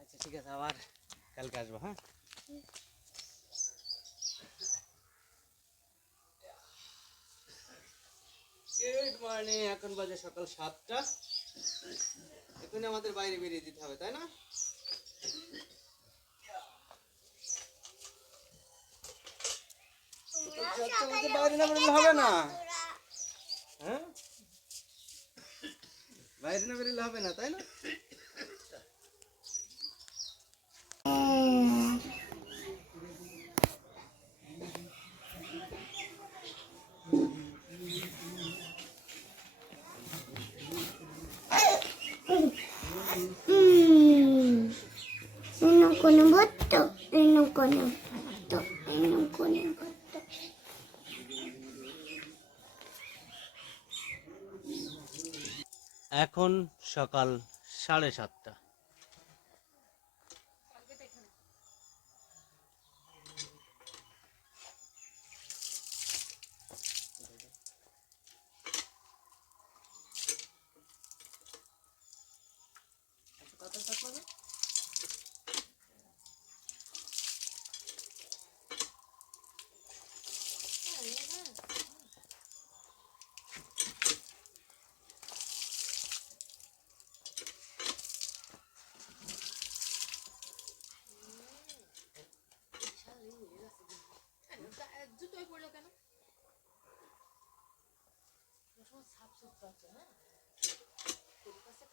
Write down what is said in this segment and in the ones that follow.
আচ্ছা ঠিক আছে, আবার কালকে আসবো। হ্যাঁ, গুড মর্নিং। এখন বাজে সকাল 7টা। এখন আমাদের বাইরে বেরিয়ে যেতে হবে, তাই না? বাইরে না বেরোলে হবে না। হ্যাঁ, বাইরে না বেরোলে হবে না, তাই না? এখন সকাল 7:30।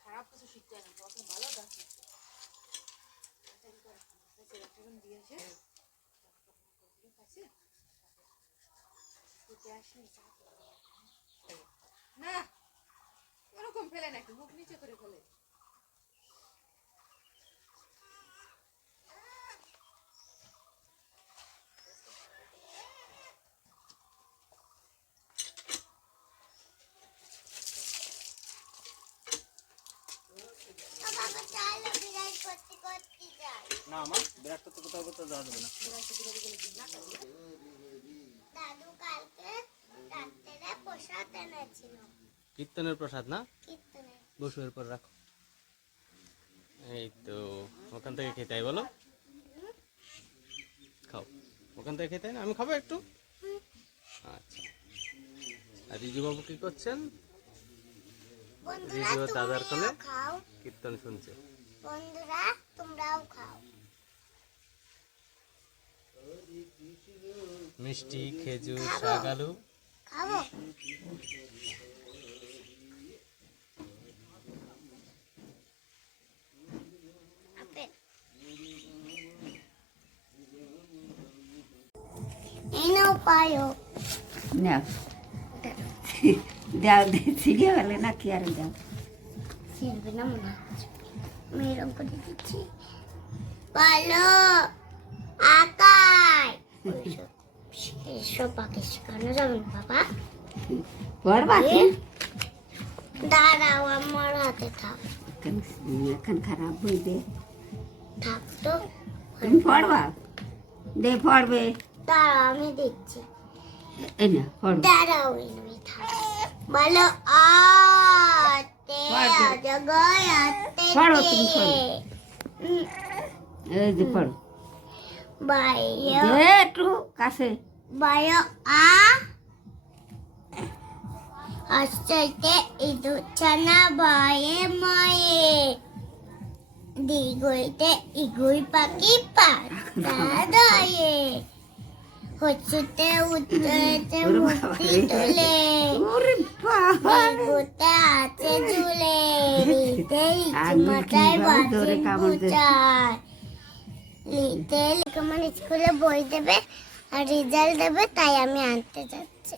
খারাপ কিছু শিখতে হয় না, ভালো গাছ দিয়েছে না, এরকম ফেলে নাকি মুখ নিচে করে ফেলে। না আমার বিরাট করতে কোথাও কোথাও যাওয়া যাবে না। দাদু কালকে রাত্রে প্রসাদ এনেছিল। কীর্তনের প্রসাদ না? কীর্তনের। বসু এরপর রাখো। এই তো ওখান থেকে খেতে হয়, বলো খাও। ওখান থেকে খেতে হয় না? আমি খাবো একটু। আচ্ছা, আর রিজু বাবু কি করছেন? বন্ধুরা রিজু দাদার কোলে তোমরাও খাও। কীর্তন শুনছে। বন্ধুরা তোমরাও খাও। মিষ্টি, খেজুর, খাবো। শাক, আলু। খাবো। আপেল। এই নাও পায়ো। না দাও ছিঁড়ে গেলে না কি আর দাও ছিড়বে না মনে হচ্ছে। আমি এরকম করে দিচ্ছি। বলো আকাই। এসব পাখি শেখানো যাবে না বাবা। পড়বা দাঁড়াও আমার হাতে থাক। এখন খারাপ হইবে। থাক তো। তুমি পড়বা দে পড়বে। দাঁড়াও আমি দিচ্ছি। এই না পড়ো। দাঁড়াও এনে থাক। বলো আতে জগয় আতে পড়ো তুমি পড়ো। এই যে পড়ো। বায়ো দে একটু কাছে। বায়ো আ আস্তে ইদুচ্ছানা বায়ে মায়ে দিগইতে ইগুই পাখি পায়ে হচ্ছুতে উত্তরেতে মুক্তি তুলে ওরে বাবা দিগুতে আছে ঝুলে লিতে লিচমাটায় বাজে বুচায় লিতে লিখে আমার স্কুলে বই দেবে আর রেজাল্ট দেবে, তাই আমি আনতে যাচ্ছি।